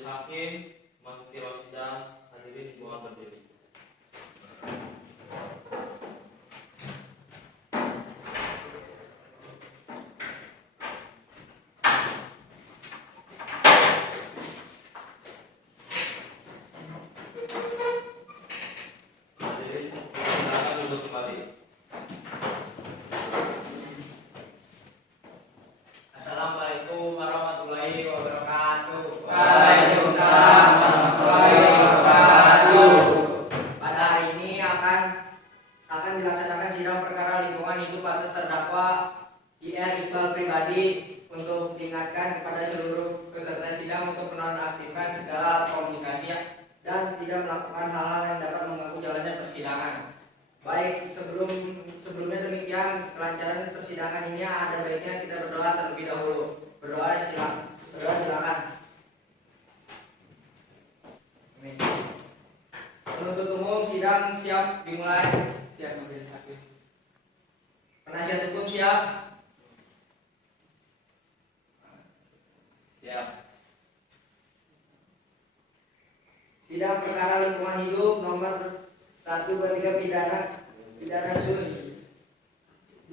Majelis Hakim, memasuki ruang sidang. Hadirin mohon berdiri. Hadirin silakan duduk kembali. Assalamualaikum warahmatullahi wabarakatuh. Waalaikumsalam warahmatullahi wabarakatuh. Pada hari ini akan dilaksanakan sidang perkara lingkungan hidup atas terdakwa IR Iqbal pribadi untuk diingatkan kepada seluruh peserta sidang untuk menonaktifkan segala komunikasi dan tidak melakukan hal-hal yang dapat mengganggu jalannya persidangan. Baik, sebelumnya demikian kelancaran persidangan ini ada baiknya kita berdoa terlebih dahulu. Berdoa silakan. Amin. Penuntut umum sidang siap dimulai. Siap majelis hakim. Penasihat hukum siap. Siap. Sidang perkara lingkungan hidup nomor 123 pidana sus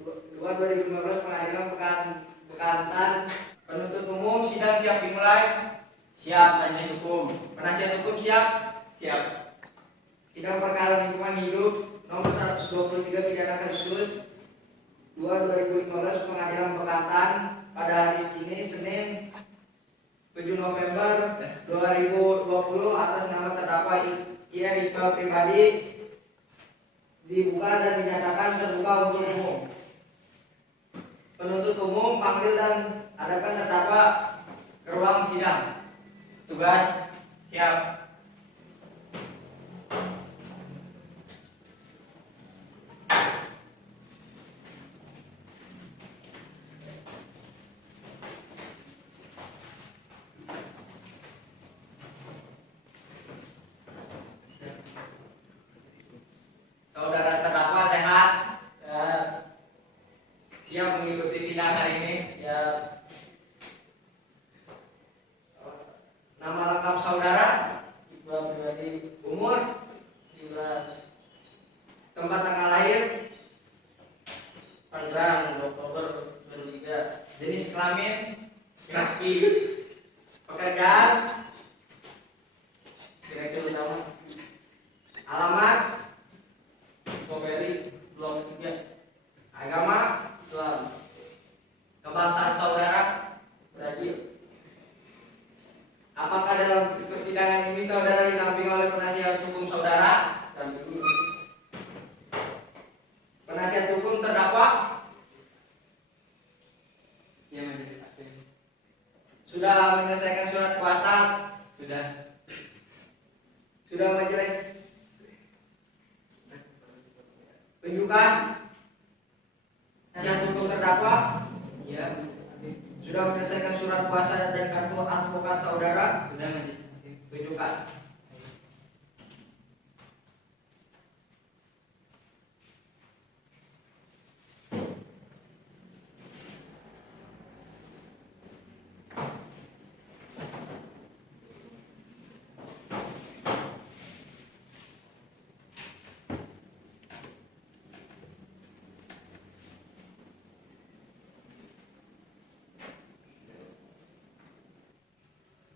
2/2015 pengadilan Bekantan. Penuntut umum sidang siap dimulai. Siap majelis hukum. Penasihat hukum siap. Siap. Sidang perkara lingkungan hidup nomor 123 pidana kasus 2/2015 pengadilan Bekantan pada hari ini Senin 7 November 2020 atas nama terdakwa IR Iqbal pribadi dibuka dan dinyatakan terbuka untuk umum. Penuntut umum panggil dan hadapan terdakwa ke ruang sidang. Tugas. Siap. Saudara terdakwa sehat? Siap mengikuti sidang hari ini? Siap. Nama lengkap saudara? Iqbal pribadi. Umur? 17. Tempat tanggal lahir? Tangerang, Oktober 2003. Jenis kelamin? Laki. Pekerjaan? Direktur utama. Alamat? Strawberry, Blok 3. Agama? Islam. Kebangsaan saudara? Brazil. Apakah dalam persidangan ini saudara dinampingi oleh penasihat hukum saudara? Dan ini. Penasihat hukum terdakwa? Ya majelis hakim. Sudah menyelesaikan surat kuasa? Sudah. Sudah majelis tunjukkan? Penasihat hukum terdakwa? Ya. Sudah menyelesaikan surat kuasa dan kartu advokat saudara? Sudah majelis hakim. Tunjukkan.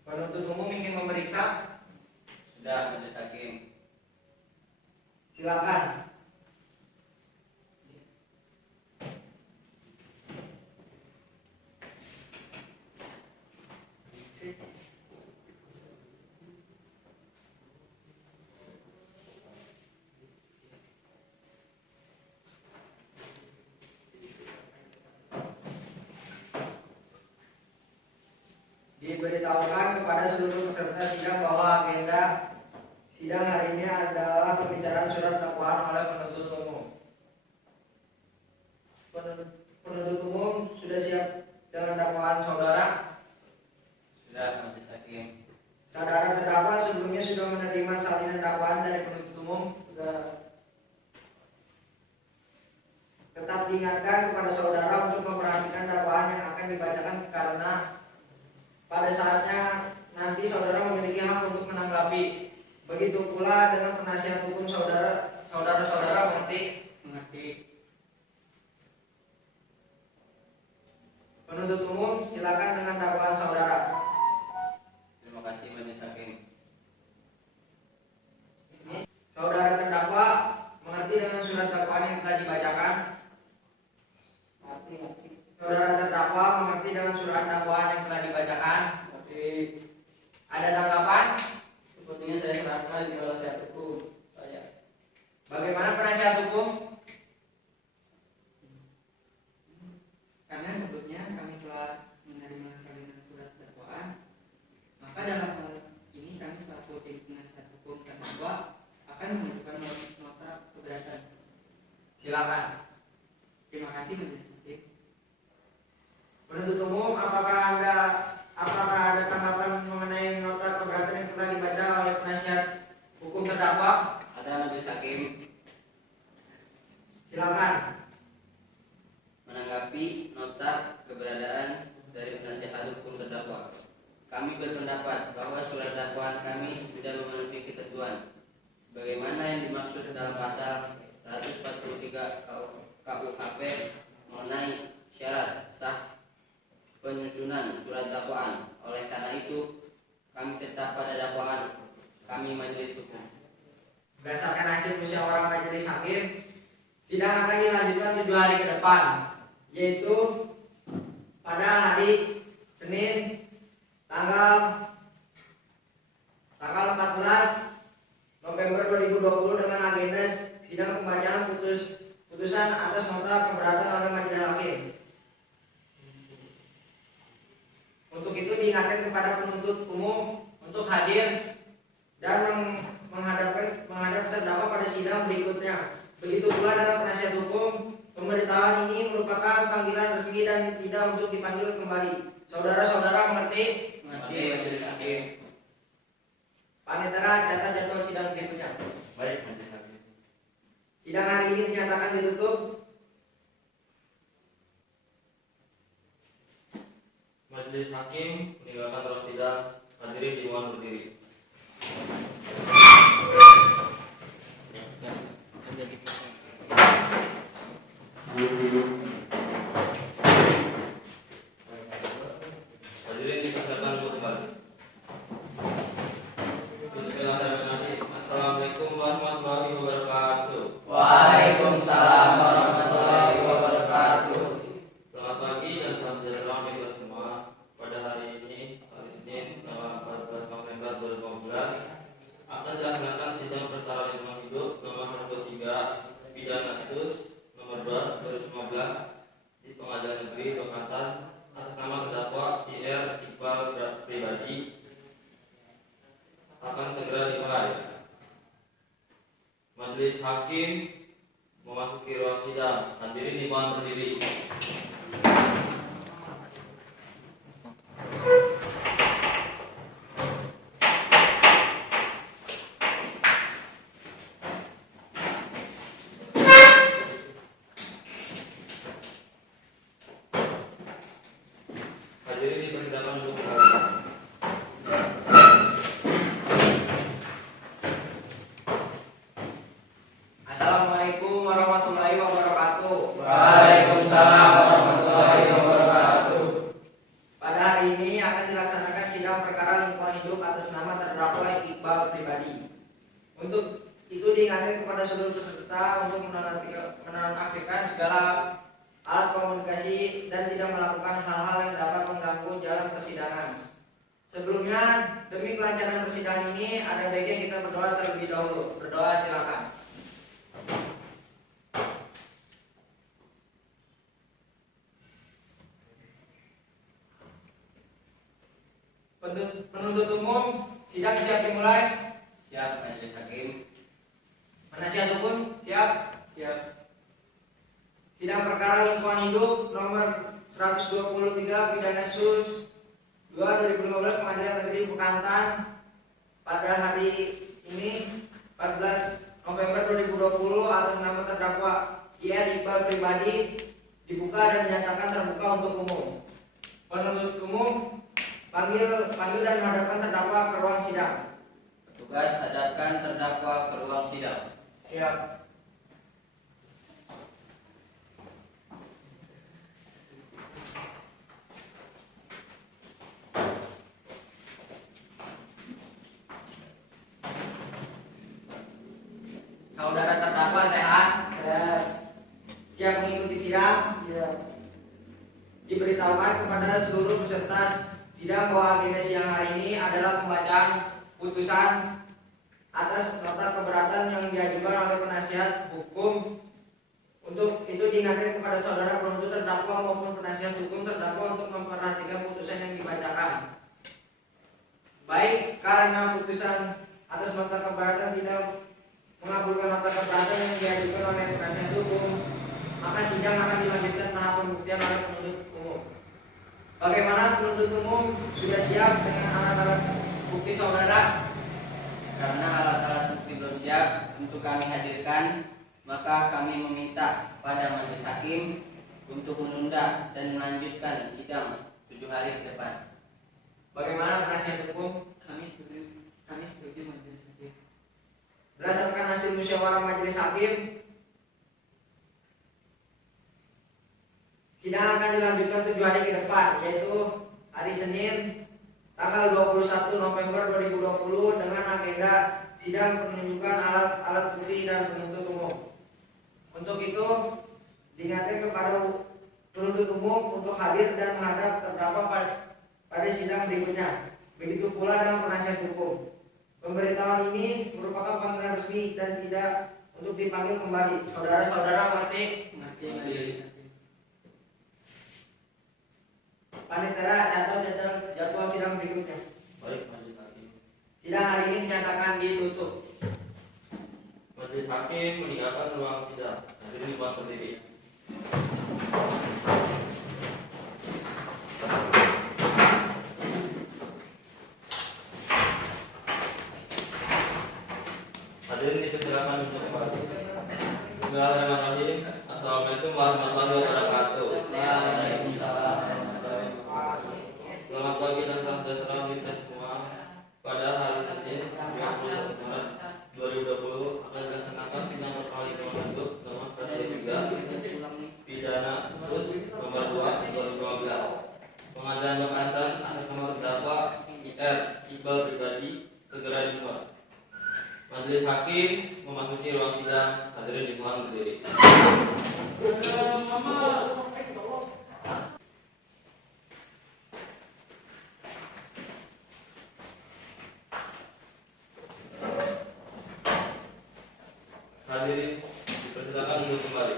Penuntut umum ingin memeriksa? Sudah majelis hakim. Silakan. Diberitahukan kepada seluruh peserta sidang bahwa agenda sidang hari ini adalah pembicaraan surat dakwaan oleh penuntut umum. Penuntut umum sudah siap dengan dakwaan saudara? Sudah majelis hakim. Saudara terdakwa sebelumnya sudah menerima salinan dakwaan dari penuntut umum? Sudah. Tetap diingatkan kepada saudara untuk memperhatikan dakwaan yang akan dibacakan karena pada saatnya nanti saudara memiliki hak untuk menanggapi. Begitu pula dengan penasihat hukum saudara mengerti. Penuntut umum, silakan dengan dakwaan saudara. Terima kasih majelis hakim. Saudara terdakwa mengerti dengan surat dakwaan yang telah dibacakan. Saudara terdakwa mengerti dengan surat dakwaan yang telah dibacakan. Ada tanggapan? Sepertinya saya serahkan di penasihat hukum saya. Bagaimana penasihat hukum? Karena sebelumnya kami telah menerima salinan surat dakwaan, maka dalam hal ini kami selaku tim penasihat hukum terdakwa akan mengajukan nota keberatan. Silakan. Terima kasih majelis hakim. Penuntut umum, apakah ada tanggapan mengenai nota keberatan yang telah dibaca oleh penasihat hukum terdakwa? Ada majelis hakim. Silakan. Menanggapi nota keberadaan dari penasihat hukum terdakwa, kami berpendapat bahwa surat dakwaan kami sudah memenuhi ketentuan sebagaimana yang dimaksud dalam pasal 143 KUHP mengenai syarat sah penyusunan surat dakwaan. Oleh karena itu, kami tetap pada dakwaan kami majelis hukum. Berdasarkan hasil musyawarah majelis hakim, sidang akan dilanjutkan 7 hari ke depan, yaitu pada hari Senin tanggal 14 November 2020 dengan agenda sidang pembacaan putusan atas nota keberatan oleh majelis hakim. Untuk itu diingatkan kepada penuntut umum untuk hadir dan menghadap terdakwa pada sidang berikutnya. Begitu pula dengan penasihat hukum, pemberitahuan ini merupakan panggilan resmi dan tidak untuk dipanggil kembali. Saudara-saudara mengerti? Mengerti majelis hakim. Panitera, catat jadwal sidang berikutnya. Baik, majelis hakim. Sidang hari ini dinyatakan ditutup. Majelis hakim meninggalkan ruang sidang. Hadirin dimohon berdiri. Hadirin dipersilakan untuk kembali. Bismillahirrahmanirrahim. Assalamualaikum warahmatullahi wabarakatuh. Waalaikumsalam warahmatullahi wabarakatuh. Selamat pagi dan salam sejahtera bagi kita semua. Pada hari ini, hari Senin, tanggal 14 November 2015, akan dilaksanakan sidang perkara lingkungan hidup nomor 23 pidana kasus nomor 2 2015 di Pengadilan Negeri Bekatan atas nama terdakwa IR Iqbal Pribadi akan segera dimulai. Majelis hakim memasuki ruang sidang. Hadirin dimohon berdiri. Hadirin dipersilakan untuk kembali. Assalamualaikum warahmatullahi wabarakatuh. Waalaikumsalam warahmatullahi wabarakatuh. Pada hari ini akan dilaksanakan sidang perkara lingkungan hidup atas nama terdakwa Iqbal Pribadi. Untuk itu diingatkan kepada seluruh peserta untuk menonaktifkan segala alat komunikasi dan tidak melakukan hal-hal yang dapat mengganggu jalan persidangan. Sebelumnya, demi kelancaran persidangan ini, ada baiknya kita berdoa terlebih dahulu. Berdoa silakan. Penuntut umum, sidang siap dimulai. Siap majelis hakim. Penasihat hukum, siap. Siap. Sidang perkara lingkungan hidup nomor 123 pidana kasus 2 2015 Pengadilan Negeri Bekantan pada hari ini 14 November 2020 atas nama terdakwa IR Iqbal Pribadi dibuka dan dinyatakan terbuka untuk umum. Penuntut umum panggil dan hadapkan terdakwa ke ruang sidang. Petugas, hadapkan terdakwa ke ruang sidang. Siap. Saudara terdakwa sehat? Siap mengikuti sidang? Diberitahukan kepada seluruh peserta sidang bahwa agenda siang hari ini adalah pembacaan putusan atas nota keberatan yang diajukan oleh penasihat hukum. Untuk itu diingatkan kepada saudara penuntut terdakwa maupun penasihat hukum terdakwa untuk memperhatikan putusan yang dibacakan. Baik, karena putusan atas nota keberatan tidak mengabulkan nota keberatan yang diajukan oleh penasihat hukum, maka sidang akan dilanjutkan tahap pembuktian oleh penuntut umum. Bagaimana penuntut umum sudah siap dengan alat-alat bukti saudara? Karena alat-alat bukti belum siap untuk kami hadirkan, maka kami meminta pada majelis hakim untuk menunda dan melanjutkan sidang 7 hari ke depan. Bagaimana penasihat hukum? Kami setuju majelis hakim. Berdasarkan hasil musyawarah majelis hakim, sidang akan dilanjutkan 7 hari ke depan, yaitu hari Senin tanggal 21 November 2020 dengan agenda sidang penunjukan alat-alat bukti dan penuntut umum. Untuk itu, diingatkan kepada penuntut umum untuk hadir dan menghadap terdakwa pada sidang berikutnya. Begitu pula dengan penasihat hukum. Pemberitahuan ini merupakan panggilan resmi dan tidak untuk dipanggil kembali. Saudara-saudara mengerti? Majelis hakim. Panitera atau jadwal sidang berikutnya. Baik, majelis hakim. Sidang hari ini dinyatakan ditutup. Majelis hakim meninggalkan ruang sidang. Hadirin dimohon berdiri. Hadirin dipersilakan untuk kembali. Bismillahirrahmanirrahim. Assalamualaikum warahmatullahi wabarakatuh. Waalaikumsalam warahmatullahi wabarakatuh. Selamat pagi dan salam sejahtera kita semua. Pada hari Senin 21 Maret 2020 akan dilaksanakan sidang perkara lingkungan hidup nomor 43 pidana khusus nomor 2 2015. Pengajuan pengadilan atas nama terdakwa IR Iqbal Pribadi segera dimulai. Majelis hakim memasuki ruang sidang. Hadirin dimohon berdiri. Hadirin dipersilakan untuk kembali.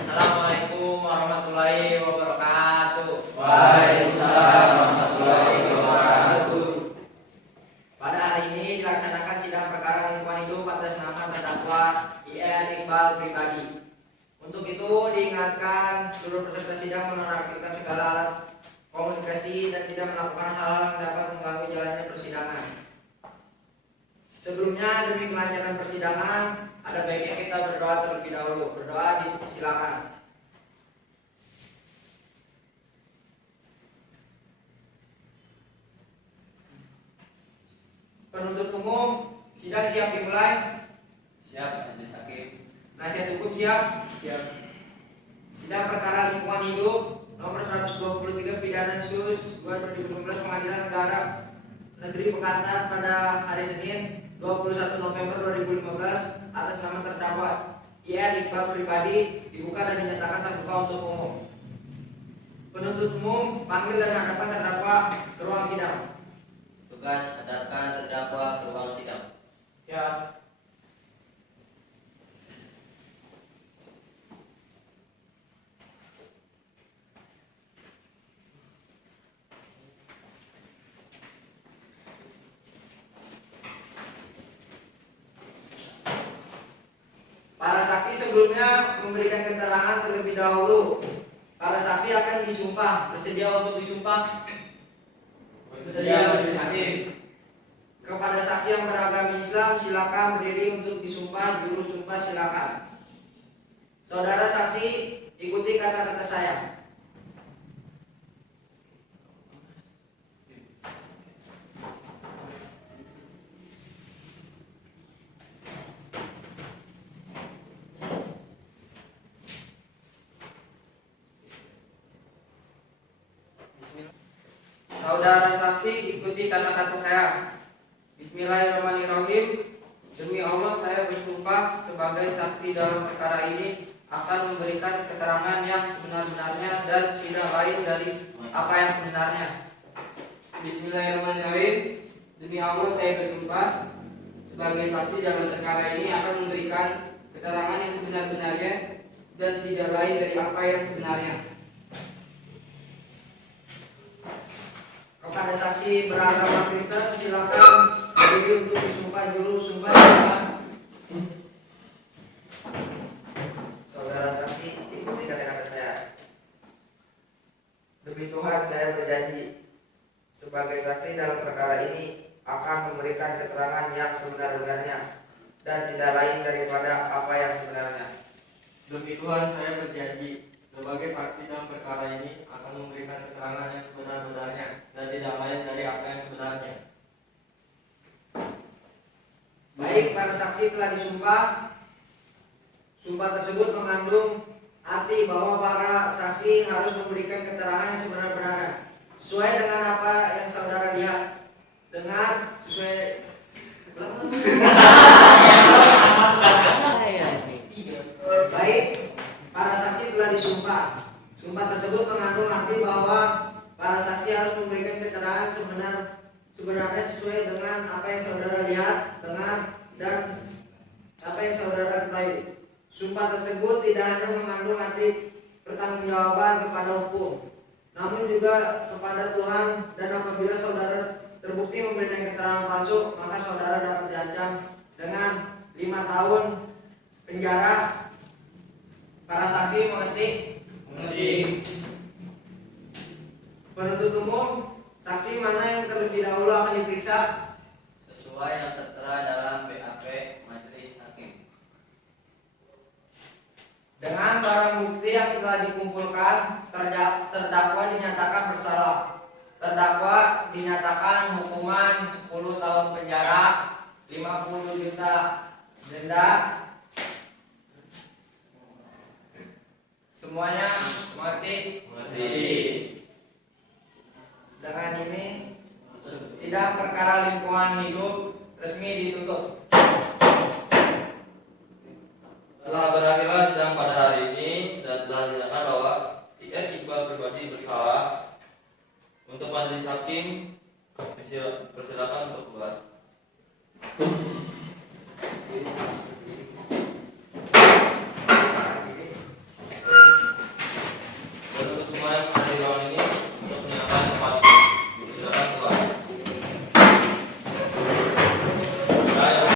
Assalamualaikum warahmatullahi wabarakatuh. Waalaikumsalam warahmatullahi wabarakatuh. Pada hari ini dilaksanakan sidang perkara lingkungan hidup atas nama terdakwa IR Iqbal Pribadi. Untuk itu diingatkan seluruh peserta sidang menonaktifkan segala alat komunikasi dan tidak melakukan hal-hal yang dapat mengganggu jalannya persidangan. Sebelumnya demi kelancaran persidangan, ada baiknya kita berdoa terlebih dahulu. Berdoa disilakan. Penuntut umum, sidang siap dimulai. Siap, majelis hakim. Penasihat hukum siap. Sidang perkara lingkungan hidup nomor 123 pidana khusus 2015 Pengadilan Negara Negeri Pekantan pada hari Senin 21 November 2015 atas nama terdakwa IR Iqbal Pribadi dibuka dan dinyatakan terbuka untuk umum. Penuntut umum panggil dan hadapkan terdakwa ke ruang sidang. Tugas, hadapkan terdakwa ke ruang sidang. Ya. Para saksi sebelumnya memberikan keterangan terlebih dahulu. Para saksi akan disumpah. Bersedia untuk disumpah? Bersedia, majelis hakim. Kepada saksi yang beragama Islam, silakan berdiri untuk disumpah. Juru sumpah silakan. Saudara saksi, ikuti kata-kata saya. Saudara saksi, ikuti kata-kata saya. Bismillahirrahmanirrahim. Demi Allah saya bersumpah sebagai saksi dalam perkara ini akan memberikan keterangan yang sebenar-benarnya dan tidak lain dari apa yang sebenarnya. Bismillahirrahmanirrahim. Demi Allah saya bersumpah sebagai saksi dalam perkara ini akan memberikan keterangan yang sebenar-benarnya dan tidak lain dari apa yang sebenarnya. Kepada saksi beragama Kristen silakan berdiri untuk disumpah juru sumpah. Saudara saksi, ikuti kata-kata saya. Demi Tuhan saya berjanji sebagai saksi dalam perkara ini akan memberikan keterangan yang sebenar-benarnya dan tidak lain daripada apa yang sebenarnya. Demi Tuhan saya berjanji sebagai saksi dalam perkara ini akan memberikan keterangan yang sebenar-benarnya dan tidak lain dari apa yang sebenarnya. Baik, para saksi telah disumpah. Sumpah tersebut mengandung arti bahwa para saksi harus memberikan keterangan yang sebenar-benarnya sesuai dengan apa yang saudara lihat, dengan sesuai Baik, para saksi telah disumpah. Sumpah tersebut mengandung arti bahwa para saksi harus memberikan keterangan sebenarnya sesuai dengan apa yang saudara lihat, dengar, dan apa yang saudara ketahui. Sumpah tersebut tidak hanya mengandung arti pertanggungjawaban kepada hukum, namun juga kepada Tuhan, dan apabila saudara terbukti memberikan keterangan palsu, maka saudara dapat diancam dengan 5 tahun penjara. Para saksi mengerti? Mengerti. Penuntut umum, saksi mana yang terlebih dahulu akan diperiksa? Sesuai yang tertera dalam BAP Majelis Hakim. Dengan barang bukti yang telah dikumpulkan, terdakwa dinyatakan bersalah. Terdakwa dinyatakan hukuman 10 tahun penjara, 50 juta denda. Semuanya mengerti? Mengerti. Dengan ini sidang perkara lingkungan hidup resmi ditutup. Telah berakhirlah sidang pada hari ini dan telah dinyatakan bahwa IR Iqbal Pribadi bersalah. Untuk majelis hakim persilakan untuk keluar.